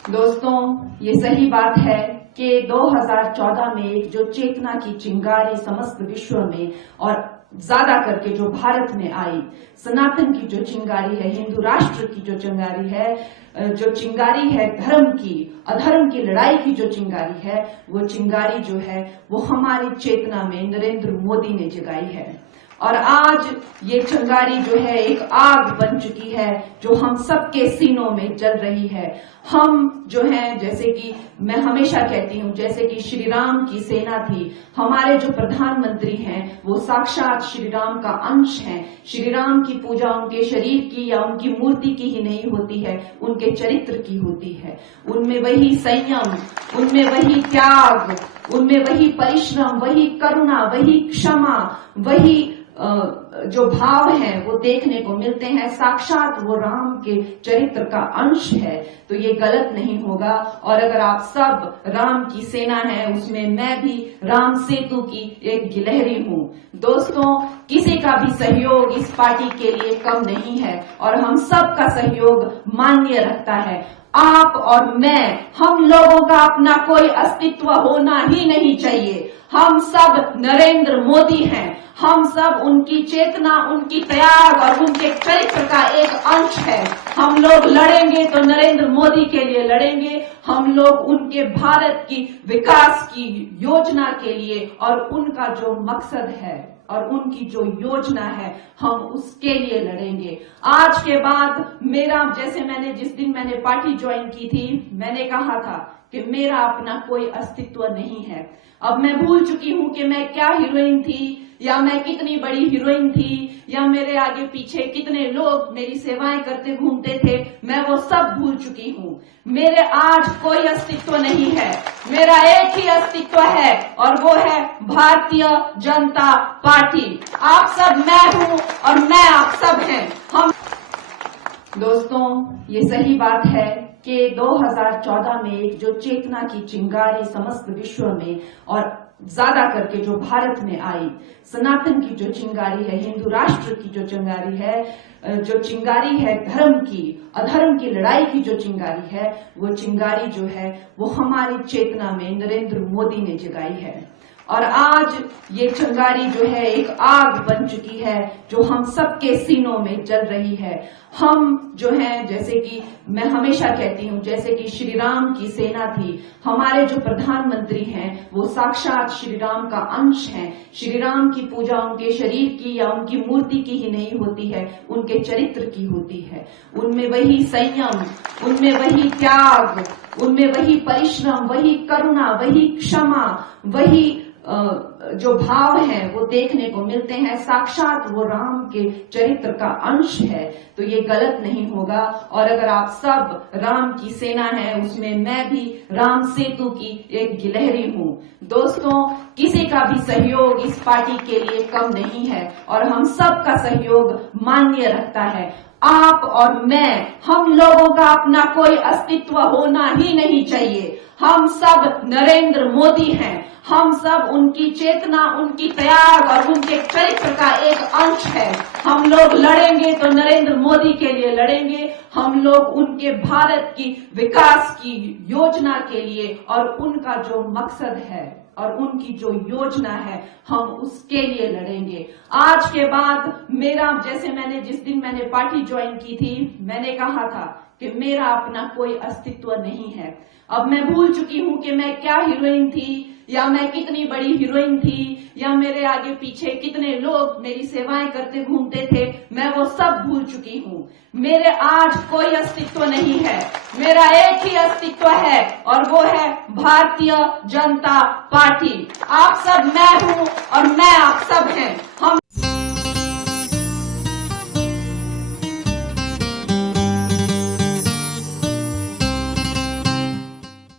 दोस्तों, ये सही बात है कि 2014 में एक जो चेतना की चिंगारी समस्त विश्व में और ज्यादा करके जो भारत में आई, सनातन की जो चिंगारी है, हिंदू राष्ट्र की जो चिंगारी है, जो चिंगारी है धर्म की, अधर्म की लड़ाई की जो चिंगारी है, वो चिंगारी जो है वो हमारी चेतना में नरेंद्र मोदी ने जगाई है। और आज ये चिंगारी जो है एक आग बन चुकी है जो हम सबके सीनों में जल रही है। हम जो हैं, जैसे कि मैं हमेशा कहती हूँ, जैसे कि श्री राम की सेना थी, हमारे जो प्रधानमंत्री हैं वो साक्षात श्री राम का अंश हैं। श्री राम की पूजा उनके शरीर की या उनकी मूर्ति की ही नहीं होती है, उनके चरित्र की होती है। उनमें वही संयम, उनमें वही त्याग, उनमें वही परिश्रम, वही करुणा, वही क्षमा, वही जो भाव है वो देखने को मिलते हैं। साक्षात वो राम के चरित्र का अंश है, तो ये गलत नहीं होगा। और अगर आप सब राम की सेना है, उसमें मैं भी राम सेतु की एक गिलहरी हूँ। दोस्तों, किसी का भी सहयोग इस पार्टी के लिए कम नहीं है और हम सब का सहयोग मान्य रखता है। आप और मैं, हम लोगों का अपना कोई अस्तित्व होना ही नहीं चाहिए। हम सब नरेंद्र मोदी हैं, हम सब उनकी चेतना, उनकी त्याग और उनके चरित्र का एक अंश है। हम लोग लड़ेंगे तो नरेंद्र मोदी के लिए लड़ेंगे, हम लोग उनके भारत की विकास की योजना के लिए और उनका जो मकसद है और उनकी जो योजना है हम उसके लिए लड़ेंगे। आज के बाद मेरा, जैसे जिस दिन मैंने पार्टी ज्वाइन की थी, मैंने कहा था कि मेरा अपना कोई अस्तित्व नहीं है। अब मैं भूल चुकी हूँ कि मैं क्या हीरोइन थी, या मैं कितनी बड़ी हीरोइन थी, या मेरे आगे पीछे कितने लोग मेरी सेवाएं करते घूमते थे। मैं वो सब भूल चुकी हूँ। मेरे आज कोई अस्तित्व नहीं है, मेरा एक ही अस्तित्व है और वो है भारतीय जनता पार्टी। आप सब मैं हूँ और मैं आप सब हैं। हम दोस्तों, ये सही बात है कि 2014 में एक जो चेतना की चिंगारी समस्त विश्व में और ज्यादा करके जो भारत में आई, सनातन की जो चिंगारी है, हिंदू राष्ट्र की जो चिंगारी है, जो चिंगारी है धर्म की, अधर्म की लड़ाई की जो चिंगारी है, वो चिंगारी जो है वो हमारी चेतना में नरेंद्र मोदी ने जगाई है। और आज ये चिंगारी जो है एक आग बन चुकी है जो हम सबके सीनों में जल रही है। हम जो हैं, जैसे कि मैं हमेशा कहती हूँ, जैसे कि श्री राम की सेना थी, हमारे जो प्रधानमंत्री हैं वो साक्षात श्री राम का अंश हैं। श्री राम की पूजा उनके शरीर की या उनकी मूर्ति की ही नहीं होती है, उनके चरित्र की होती है। उनमें वही संयम, उनमें वही त्याग, उनमें वही परिश्रम, वही करुणा, वही क्षमा, वही जो भाव है वो देखने को मिलते हैं। साक्षात वो राम के चरित्र का अंश है, तो ये गलत नहीं होगा। और अगर आप सब राम की सेना है, उसमें मैं भी राम सेतु की एक गिलहरी हूँ। दोस्तों, किसी का भी सहयोग इस पार्टी के लिए कम नहीं है और हम सब का सहयोग मान्य रखता है। आप और मैं, हम लोगों का अपना कोई अस्तित्व होना ही नहीं चाहिए। हम सब नरेंद्र मोदी हैं, हम सब उनकी चेतना, उनकी त्याग और उनके चरित्र का एक अंश है। हम लोग लड़ेंगे तो नरेंद्र मोदी के लिए लड़ेंगे, हम लोग उनके भारत की विकास की योजना के लिए और उनका जो मकसद है और उनकी जो योजना है हम उसके लिए लड़ेंगे। आज के बाद मेरा, जैसे जिस दिन मैंने पार्टी ज्वाइन की थी, मैंने कहा था कि मेरा अपना कोई अस्तित्व नहीं है। अब मैं भूल चुकी हूँ कि मैं क्या हीरोइन थी, या मैं कितनी बड़ी हीरोइन थी, या मेरे आगे पीछे कितने लोग मेरी सेवाएं करते घूमते थे। मैं वो सब भूल चुकी हूँ। मेरे आज कोई अस्तित्व नहीं है, मेरा एक ही अस्तित्व है और वो है भारतीय जनता पार्टी। आप सब मैं हूँ और मैं आप सब हैं। हम